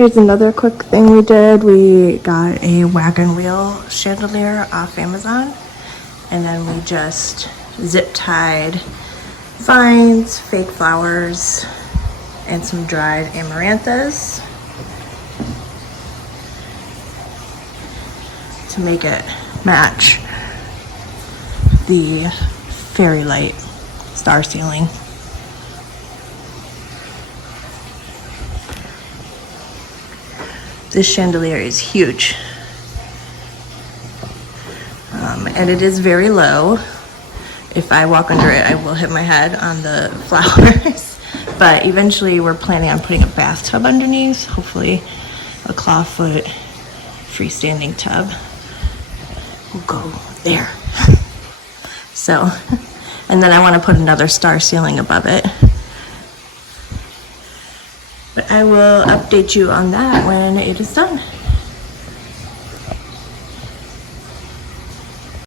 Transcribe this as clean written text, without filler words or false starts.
Here's another quick thing we did. We got a wagon wheel chandelier off Amazon, and then we just zip tied vines, fake flowers, and some dried amaranthus to make it match the fairy light star ceiling. This chandelier is huge, and it is very low. If I walk under it, I will hit my head on the flowers. But eventually we're planning on putting a bathtub underneath, hopefully a clawfoot freestanding tub will go there. So, and then I want to put another star ceiling above it. But I will update you on that when it is done.